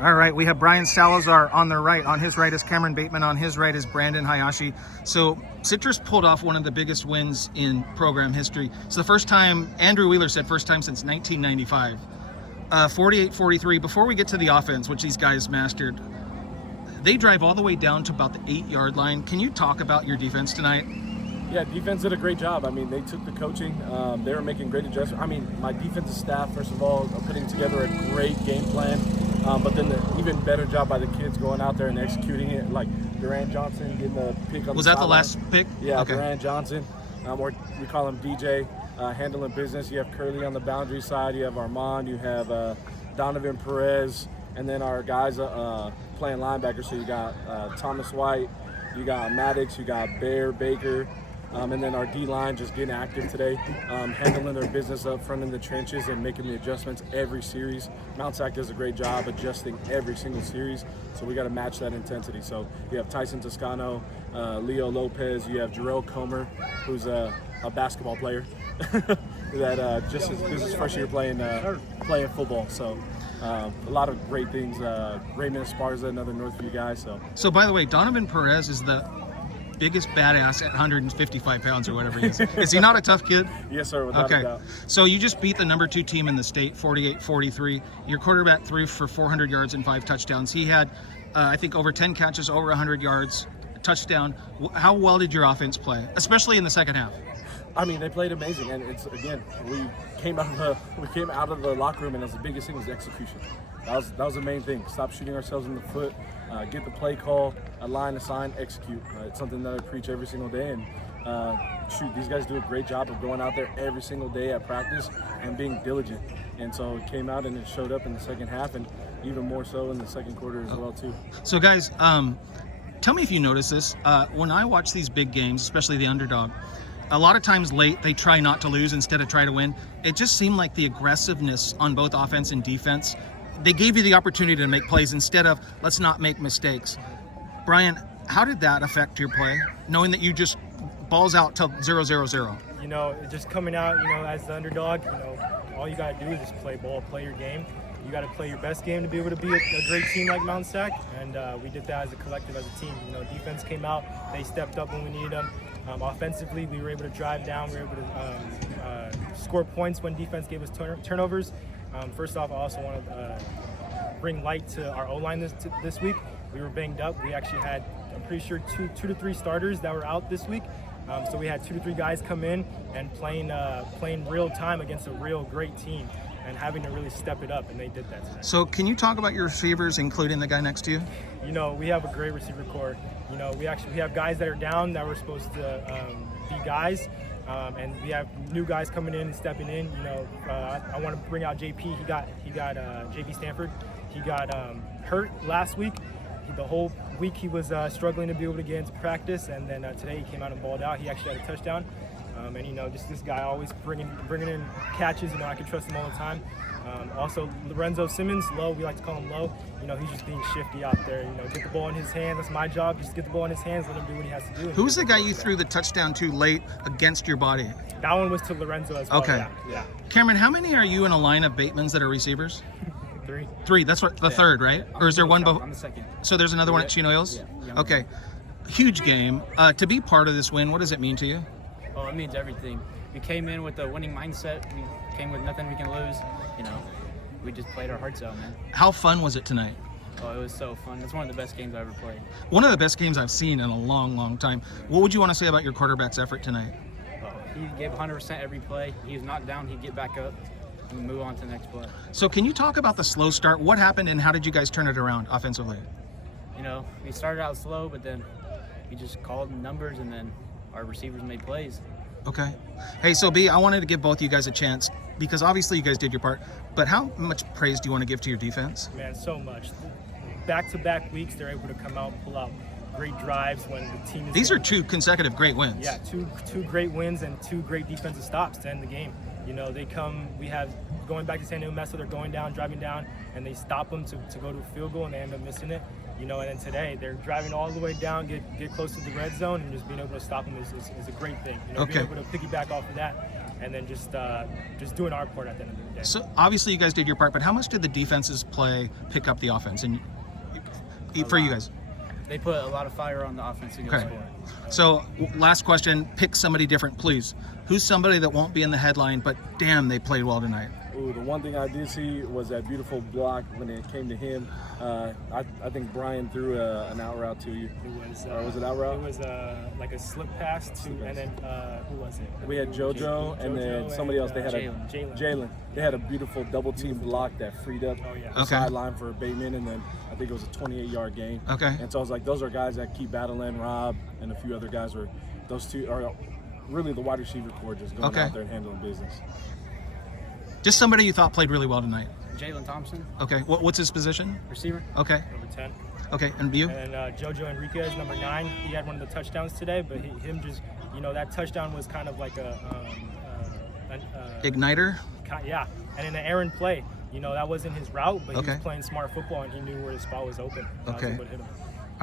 All right, we have Brian Salazar on the right. On his right is Cameron Bateman. On his right is Brandon Hayashi. So Citrus pulled off one of the biggest wins in program history. It's the first time, Andrew Wheeler said first time since 1995. 48-43. Before we get to the offense, which these guys mastered, they drive all the way down to about the 8-yard line. Can you talk about your defense tonight? Yeah, defense did a great job. I mean, they took the coaching. They were making great adjustments. I mean, my defensive staff, first of all, are putting together a great game plan. But then the even better job by the kids going out there and executing it. Like Durant Johnson getting the pick on Was the that the sideline. last pick? Yeah, okay. Durant Johnson, or we call him DJ, handling business. You have Curly on the boundary side. You have Armand. You have Donovan Perez. And then our guys playing linebacker. So you got Thomas White. You got Maddox. You got Bear, Baker. And then our D-line just getting active today, handling their business up front in the trenches and making the adjustments every series. Mount Sac does a great job adjusting every single series, so we got to match that intensity. So you have Tyson Toscano, Leo Lopez, you have Jarrell Comer, who's a basketball player that this is his first year playing football. So a lot of great things. Raymond Esparza, another Northview guy. So by the way, Donovan Perez is the biggest badass at 155 pounds or whatever he is. Is he not a tough kid? Yes, sir, without a doubt. So you just beat the number 2 team in the state, 48-43. Your quarterback threw for 400 yards and 5 touchdowns. He had, I think, over 10 catches, over 100 yards, touchdown. How well did your offense play, especially in the second half? I mean, they played amazing, and it's again, we came out of the locker room, and that's the biggest thing was execution. That was the main thing. Stop shooting ourselves in the foot. Get the play call, align, assign, execute. It's something that I preach every single day. And these guys do a great job of going out there every single day at practice and being diligent. And so it came out and it showed up in the second half, and even more so in the second quarter as well too. So guys, tell me if you notice this. When I watch these big games, especially the underdog, a lot of times late they try not to lose instead of try to win. It just seemed like the aggressiveness on both offense and defense, they gave you the opportunity to make plays instead of let's not make mistakes. Brian, how did that affect your play, knowing that you just balls out till 0-0-0? You know, just coming out, as the underdog, all you got to do is just play ball, play your game. You got to play your best game to be able to be a great team like Mount Sac, and we did that as a collective, as a team. Defense came out, they stepped up when we needed them. Offensively, we were able to drive down, we were able to score points when defense gave us turnovers. First off, I also want to bring light to our O-line this week. We were banged up. We actually had, I'm pretty sure, two to three starters that were out this week. So we had 2 to 3 guys come in and playing real time against a real great team and having to really step it up, and they did that today. So can you talk about your receivers, including the guy next to you? We have a great receiver core. We have guys that are down that were supposed to be guys. And we have new guys coming in and stepping in. I want to bring out JP. He got JP Stanford. He got hurt last week. The whole week he was struggling to be able to get into practice, and then today he came out and balled out. He actually had a touchdown. And just this guy always bringing in catches. I can trust him all the time. Also, Lorenzo Simmons, Low, we like to call him Low. He's just being shifty out there. Get the ball in his hands. That's my job. Just get the ball in his hands, let him do what he has to do. Who's the guy you threw the touchdown to late against your body? That one was to Lorenzo as well. Okay. Yeah. Cameron, how many are you in a line of Batemans that are receivers? 3. 3. That's what the third, right? Or is there one? I'm the second. So there's another one at Chino Hills? Yeah. Okay. Huge game. To be part of this win, what does it mean to you? Oh, it means everything. We came in with a winning mindset. We came with nothing we can lose. We just played our hearts out, man. How fun was it tonight? Oh, it was so fun. It's one of the best games I ever played. One of the best games I've seen in a long, long time. What would you want to say about your quarterback's effort tonight? He gave 100% every play. He was knocked down, he'd get back up and move on to the next play. So can you talk about the slow start? What happened and how did you guys turn it around offensively? We started out slow, but then we just called numbers, and then our receivers made plays. Okay. Hey, so B, I wanted to give both of you guys a chance because obviously you guys did your part, but how much praise do you want to give to your defense? Man, so much. Back-to-back weeks, they're able to come out, pull out great drives when the team is... These are 2 consecutive great wins. Yeah, two great wins and 2 great defensive stops to end the game. They come, we have, going back to San Diego Mesa, they're going down, driving down, and they stop them to go to a field goal, and they end up missing it. And then today, they're driving all the way down, get close to the red zone, and just being able to stop them is a great thing. Okay. Being able to piggyback off of that and then just doing our part at the end of the day. So obviously you guys did your part, but how much did the defense's play pick up the offense? And for you guys? They put a lot of fire on the offense to go Okay. score. So last question, pick somebody different, please. Who's somebody that won't be in the headline, but damn, they played well tonight? Ooh, the one thing I did see was that beautiful block when it came to him. I think Brian threw an out route to you. Or was it out route? It was like a slip pass to, and then who was it? We had JoJo and then somebody else. They had Jalen. They had a beautiful double team block that freed up the Okay. sideline for Bateman, and then I think it was a 28-yard gain. Okay. And so I was like, those are guys that keep battling. Rob and a few other guys were. Those two are really the wide receiver core just going out there and handling business. Just somebody you thought played really well tonight. Jalen Thompson, Okay. What's his position? receiver. Okay. Number 10. Okay. And you? And then Jojo Enriquez, number 9. He had one of the touchdowns today, but him just, that touchdown was kind of like Igniter? yeah, and in an errant play. That wasn't his route, but he Okay. was playing smart football and he knew where his spot was open. I was Okay. able to hit him.